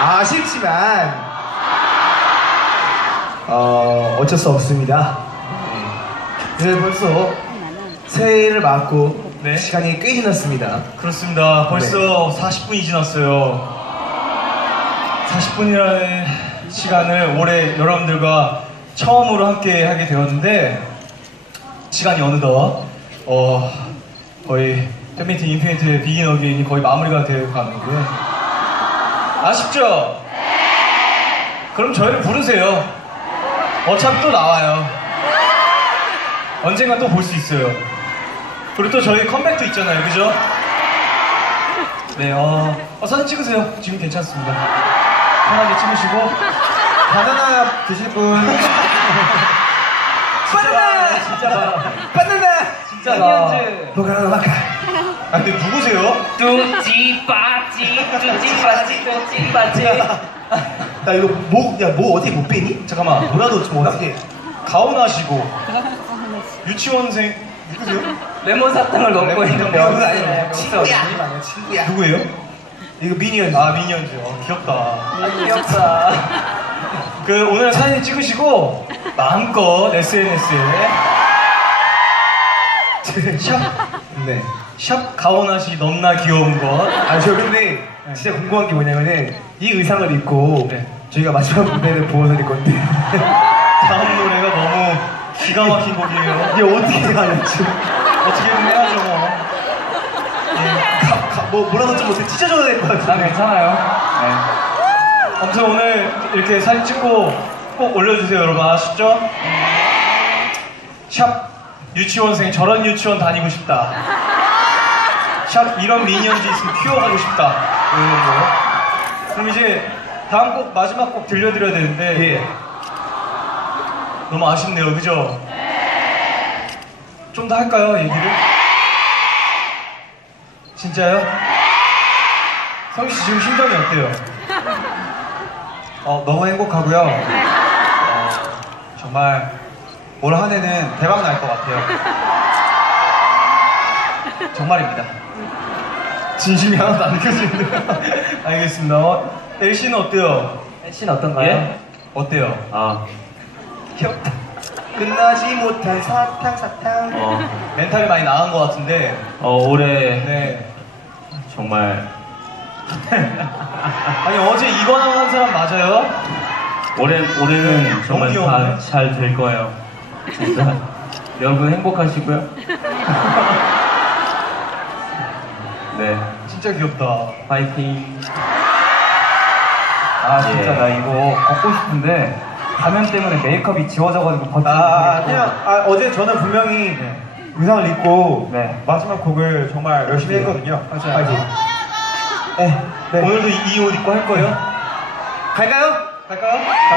아쉽습니다. 아쉽지만 어 어쩔 수 없습니다. 네. 이제 벌써 새해를 맞고 네. 시간이 꽤 지났습니다. 그렇습니다. 벌써 40분이 지났어요. 40분이라는 시간을 올해 여러분들과 처음으로 함께 하게 되었는데 시간이 어느덧 어, 거의 팬미팅 인피니트의 비긴 어게인이 거의 마무리가 되어 가는데 아쉽죠? 그럼 저희를 부르세요. 어차피 또 나와요. 언젠가 또 볼 수 있어요. 그리고 또 저희 컴백도 있잖아요, 그죠? 네, 어, 어, 사진 찍으세요. 지금 괜찮습니다. 편하게 찍으시고. 바나나 드실 분? 바나나! 진짜, 바나나! 진짜 나. 뭐가 나가? 아, 근데 누구세요? 뚜찌빠찌 뚜찌빠찌 뚜찌빠찌 나 이거 목, 야, 목 어디 못 빼니? 잠깐만. 뭐라도 좀 어떻게. 가온하시고. 유치원생, 누구세요? 레몬 사탕을 넣고 있는 이거 명 아니야. 친구야. 친구야. 누구예요? 이거 미니언. 아, 미니언즈. 어, 귀엽다. 귀엽다 그, 오늘 사진 찍으시고, 마음껏 SNS에 샵, 네. 샵 가온하시 넘나 귀여운 것. 아, 저 근데 진짜 궁금한 게 뭐냐면은 이 의상을 입고 네. 저희가 마지막 무대를 보여드릴 건데 다음 노래가 너무 기가 막힌 곡이에요. 이게 어떻게 하는지 어떻게든 해야죠, 뭐. 예. 가- 가- 뭐 뭐라도 좀 어떻게 찢어줘야 될것난 같은데 괜찮아요 네. 아무튼 오늘 이렇게 사진 찍고 꼭 올려주세요, 여러분. 아시죠? 샵 유치원생 저런 유치원 다니고 싶다. 샵 이런 미니언즈 있으면 키워가고 싶다. 이런 거. 그럼 이제 다음 곡 마지막 곡 들려드려야 되는데 예. 너무 아쉽네요, 그죠? 좀 더 할까요, 얘기를? 진짜요? 성희 씨 지금 심정이 어때요? 어, 너무 행복하고요. 어, 정말 올 한 해는 대박 날 것 같아요. 정말입니다. 진심이 하나도 안 느껴지는데요. 알겠습니다. 어, 엘씨는 어때요? 신 어떤가요? 예? 어때요? 아 귀엽다 끝나지 못한 사탕 사탕 어, 멘탈이 많이 나간 것 같은데, 어 올해 네. 정말 아니, 어제 이관왕 한 사람 맞아요? 올해 올해는 너무 정말? 다 잘 될 거예요. 진짜 여러분 행복하시고요. 네, 진짜 귀엽다. 파이팅. 아 진짜 예. 나 이거 걷고 싶은데 가면 때문에 메이크업이 지워져가지고 걷지 아, 못하겠고. 그냥, 아, 어제 저는 분명히 의상을 입고 네. 마지막 곡을 정말 열심히 했거든요. 맞아요. 파이팅. 네, 네. 오늘도 이 옷 입고 할 거예요? 갈까요? 갈까요?